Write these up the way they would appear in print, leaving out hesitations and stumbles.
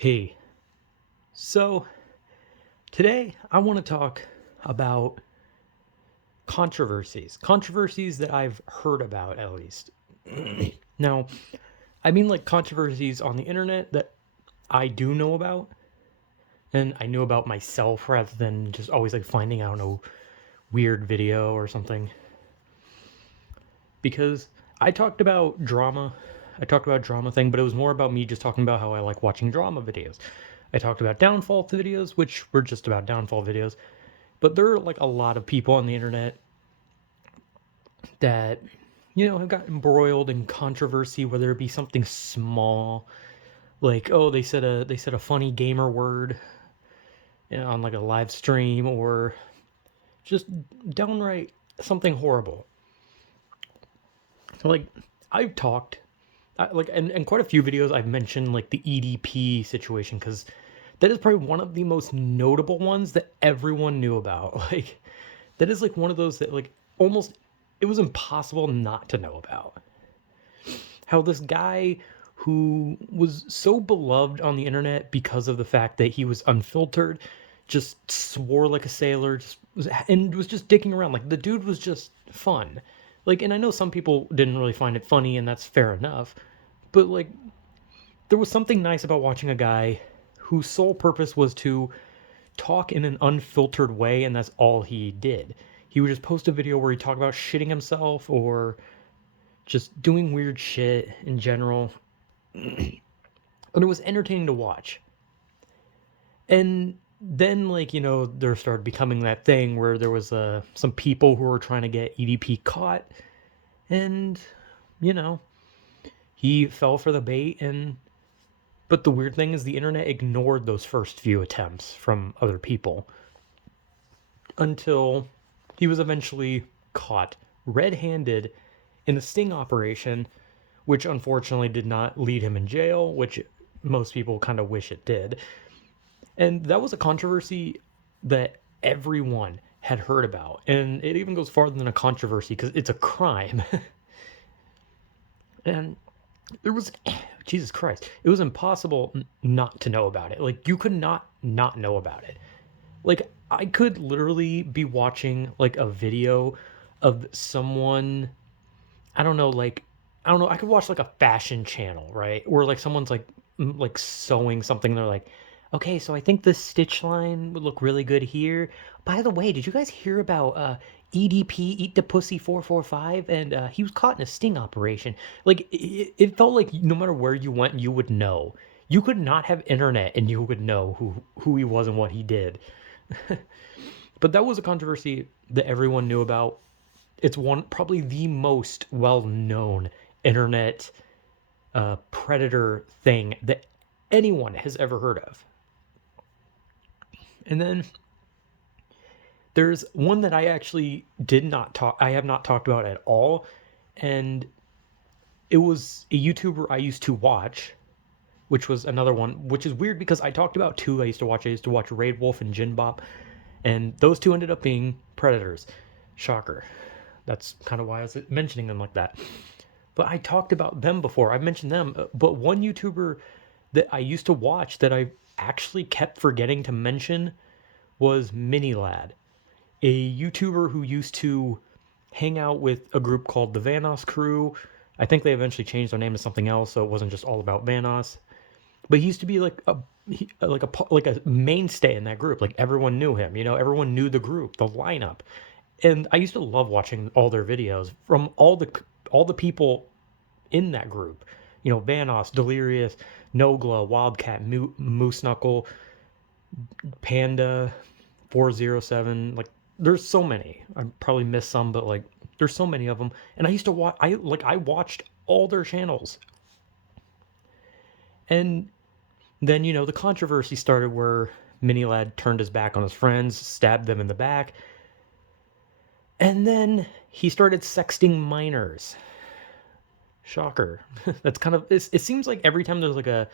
Hey, so today I want to talk about controversies that I've heard about at least. Now, I mean like controversies on the internet that I do know about and I know about myself rather than just always like finding, I don't know, weird video or something. Because I talked about drama. I talked about drama thing, but it was more about me just talking about how I like watching drama videos. I talked about downfall videos, which were just about downfall videos. But there are like a lot of people on the internet that have got embroiled in controversy, whether it be something small, like they said a funny gamer word on like a live stream, or just downright something horrible. So like I've talked, and quite a few videos I've mentioned like the EDP situation because that is probably one of the most notable ones that everyone knew about. Like that is like one of those that like almost it was impossible not to know about. How this guy who was so beloved on the internet because of the fact that he was unfiltered, just swore like a sailor, and was just dicking around. Like the dude was just fun. Like, and I know some people didn't really find it funny, and that's fair enough. But like, there was something nice about watching a guy whose sole purpose was to talk in an unfiltered way, and that's all he did. He would just post a video where he talked about shitting himself or just doing weird shit in general. And it was entertaining to watch. And then, like, there started becoming that thing where there was some people who were trying to get EDP caught. And, you know, he fell for the bait. But the weird thing is, the internet ignored those first few attempts from other people until he was eventually caught red handed in a sting operation, which unfortunately did not lead him in jail, which most people kind of wish it did. And that was a controversy that everyone had heard about. And it even goes farther than a controversy because it's a crime. And it was, Jesus Christ, it was impossible not to know about it. Like, you could not know about it. Like, I could literally be watching like a video of someone, I don't know, like, I don't know, I could watch like a fashion channel, right? Where like someone's like sewing something, and they're like, okay, so I think this stitch line would look really good here. By the way, did you guys hear about EDP, Eat the Pussy 445? And he was caught in a sting operation. Like, it felt like no matter where you went, you would know. You could not have internet and you would know who he was and what he did. But that was a controversy that everyone knew about. It's one probably the most well-known internet predator thing that anyone has ever heard of. And then there's one that I actually did not talk I have not talked about at all, and it was a YouTuber I used to watch, which was another one, which is weird because I talked about two I used to watch. I used to watch Raid Wolf and Jinbop, and those two ended up being predators. Shocker. That's kind of why I was mentioning them like that. But I talked about them before. I've mentioned them. But one YouTuber that I used to watch that I actually kept forgetting to mention was Minilad, a YouTuber who used to hang out with a group called the Vanos Crew. I think they eventually changed their name to something else, so it wasn't just all about Vanos. But he used to be like a mainstay in that group. Like everyone knew him. Everyone knew the group, the lineup, and I used to love watching all their videos from all the people in that group. Vanos, Delirious, Nogla, Wildcat, Moose Knuckle, Panda, 407. Like, there's so many. I probably missed some, but like, there's so many of them. And I used to watch. I watched all their channels. And then the controversy started where Minilad turned his back on his friends, stabbed them in the back, and then he started sexting minors. Shocker. That's kind of it seems like every time there's like a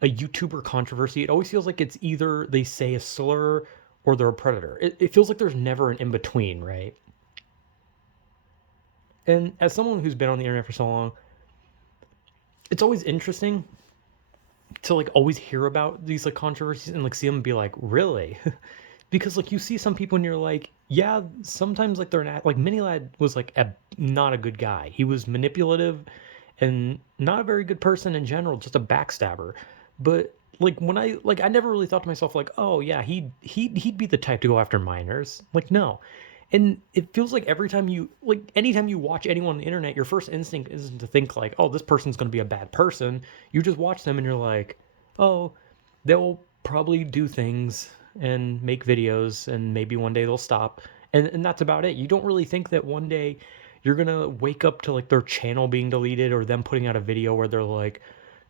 YouTuber controversy, it always feels like it's either they say a slur or they're a predator. It feels like there's never an in between, right? And as someone who's been on the internet for so long, it's always interesting to like always hear about these like controversies and like see them and be like, really? Because like you see some people and you're like, yeah, sometimes like they're like Mini Lad was like not a good guy. He was manipulative and not a very good person in general, just a backstabber. But like when I never really thought to myself like, oh yeah, he'd be the type to go after minors. Like no. And it feels like every time you like anytime you watch anyone on the internet, your first instinct isn't to think like, oh, this person's going to be a bad person. You just watch them and you're like, oh, they'll probably do things and make videos and maybe one day they'll stop. And that's about it. You don't really think that one day you're going to wake up to like their channel being deleted or them putting out a video where they're like,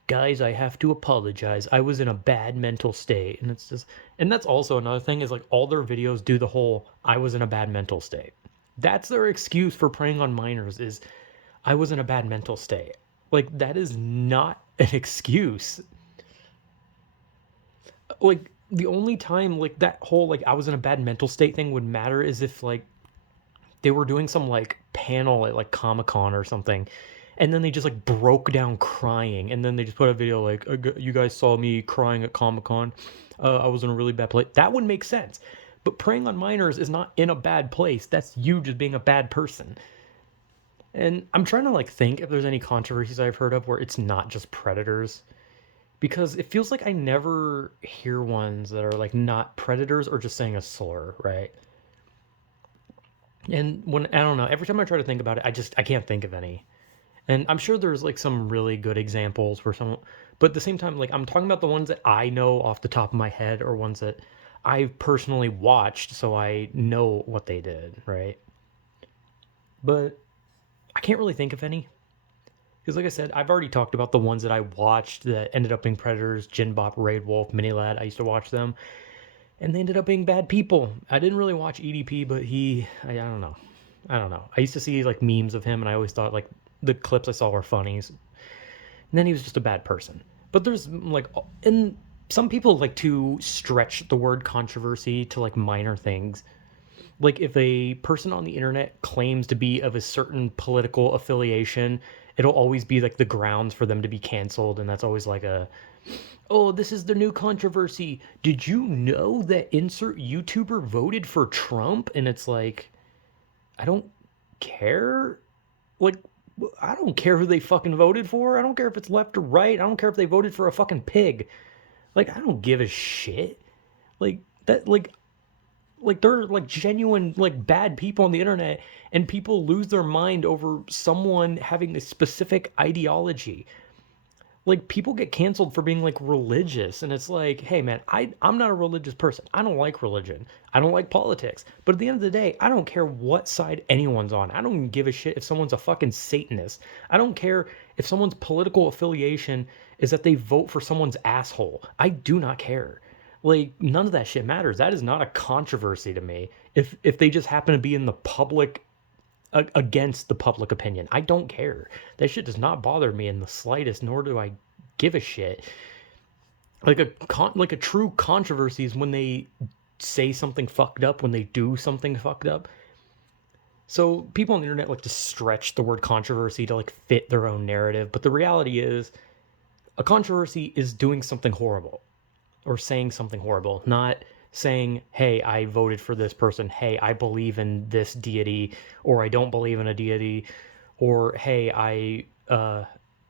guys, I have to apologize. I was in a bad mental state. And it's just, and that's also another thing is like all their videos do the whole, I was in a bad mental state. That's their excuse for preying on minors is I was in a bad mental state. Like that is not an excuse. Like the only time like that whole like I was in a bad mental state thing would matter is if like they were doing some like panel at like Comic-Con or something and then they just like broke down crying and then they just put a video like you guys saw me crying at Comic-Con. I was in a really bad place. That would make sense. But preying on minors is not in a bad place. That's you just being a bad person. And I'm trying to like think if there's any controversies I've heard of where it's not just predators because it feels like I never hear ones that are like not predators or just saying a slur, right? And when I don't know, every time I try to think about it, I can't think of any. And I'm sure there's like some really good examples where some, but at the same time, like I'm talking about the ones that I know off the top of my head or ones that I've personally watched, so I know what they did, right? But I can't really think of any. Because, like I said, I've already talked about the ones that I watched that ended up being predators: Jinbop, Raid Wolf, Mini Lad. I used to watch them, and they ended up being bad people. I didn't really watch EDP, but I don't know. I don't know. I used to see like memes of him, and I always thought like the clips I saw were funny. And then he was just a bad person. But there's like, and some people like to stretch the word controversy to like minor things. Like if a person on the internet claims to be of a certain political affiliation, it'll always be like the grounds for them to be canceled, and that's always like a, oh, this is the new controversy. Did you know that insert YouTuber voted for Trump? And it's like, I don't care. Like, I don't care who they fucking voted for. I don't care if it's left or right. I don't care if they voted for a fucking pig. Like, I don't give a shit. Like that. Like they're like genuine like bad people on the internet, and people lose their mind over someone having a specific ideology. Like people get canceled for being like religious, and it's like, hey man, I'm not a religious person. I don't like religion. I don't like politics. But at the end of the day, I don't care what side anyone's on. I don't even give a shit if someone's a fucking Satanist. I don't care if someone's political affiliation is that they vote for someone's asshole. I do not care. Like none of that shit matters. That is not a controversy to me. If they just happen to be in the public against the public opinion. I don't care. That shit does not bother me in the slightest, nor do I give a shit. Like a true controversy is when they say something fucked up, when they do something fucked up. So people on the internet like to stretch the word controversy to like fit their own narrative, but the reality is a controversy is doing something horrible or saying something horrible, not saying, hey, I voted for this person. Hey, I believe in this deity, or I don't believe in a deity, or hey, I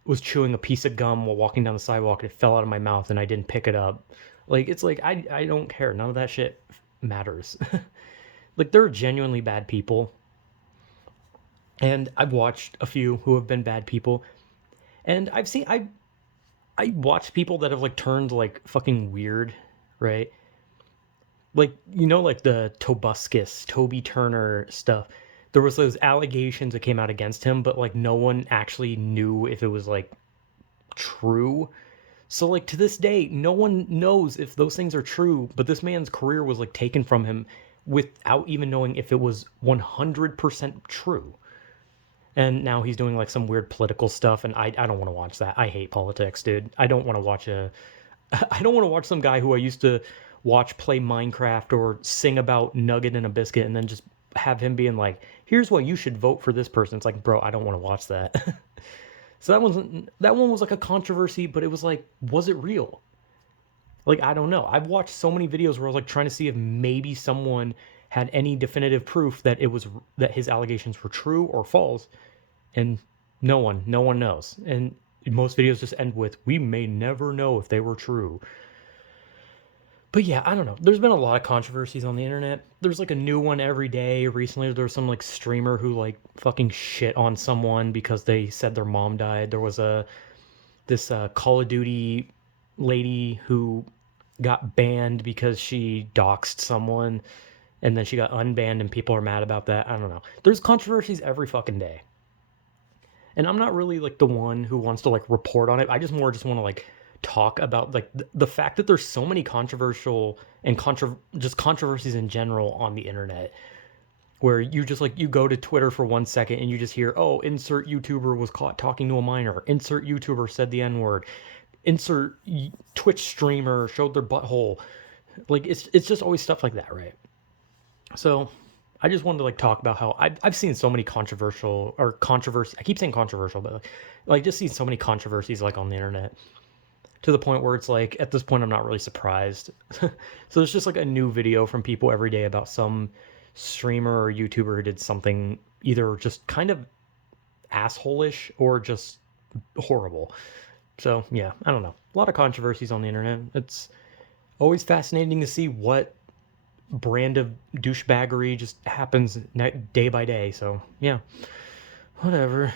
was chewing a piece of gum while walking down the sidewalk and it fell out of my mouth and I didn't pick it up. Like, it's like, I don't care. None of that shit matters. Like, there are genuinely bad people. And I've watched a few who have been bad people. And I watched people that have like turned like fucking weird, right? Like, you know, like the Toby Turner stuff. There was those allegations that came out against him, but like no one actually knew if it was like true. So like to this day, no one knows if those things are true, but this man's career was like taken from him without even knowing if it was 100% true. And now he's doing like some weird political stuff, and I don't want to watch that. I hate politics, dude. I don't want to watch I don't want to watch some guy who I used to watch play Minecraft or sing about Nugget and a Biscuit and then just have him being like, here's why you should vote for this person. It's like, bro, I don't want to watch that. So that one was like a controversy, but it was like, was it real? Like, I don't know. I've watched so many videos where I was like trying to see if maybe someone had any definitive proof that that his allegations were true or false, and no one knows. And most videos just end with, we may never know if they were true. But yeah, I don't know. There's been a lot of controversies on the internet. There's like a new one every day. Recently, there was some like streamer who like fucking shit on someone because they said their mom died. There was this Call of Duty lady who got banned because she doxed someone, and then she got unbanned, and people are mad about that. I don't know. There's controversies every fucking day, and I'm not really like the one who wants to like report on it. I just more just want to like talk about like the fact that there's so many controversial and just controversies in general on the internet, where you just like you go to Twitter for 1 second and you just hear, oh, insert YouTuber was caught talking to a minor, insert YouTuber said the N-word, insert Twitch streamer showed their butthole. Like it's just always stuff like that, right? So I just wanted to like talk about how I've seen so many controversial or controversy. I keep saying controversial, but like just seen so many controversies like on the internet, to the point where it's like at this point I'm not really surprised. So there's just like a new video from people every day about some streamer or YouTuber who did something either just kind of asshole-ish or just horrible. So yeah, I don't know. A lot of controversies on the internet. It's always fascinating to see what brand of douchebaggery just happens day by day. So yeah, whatever.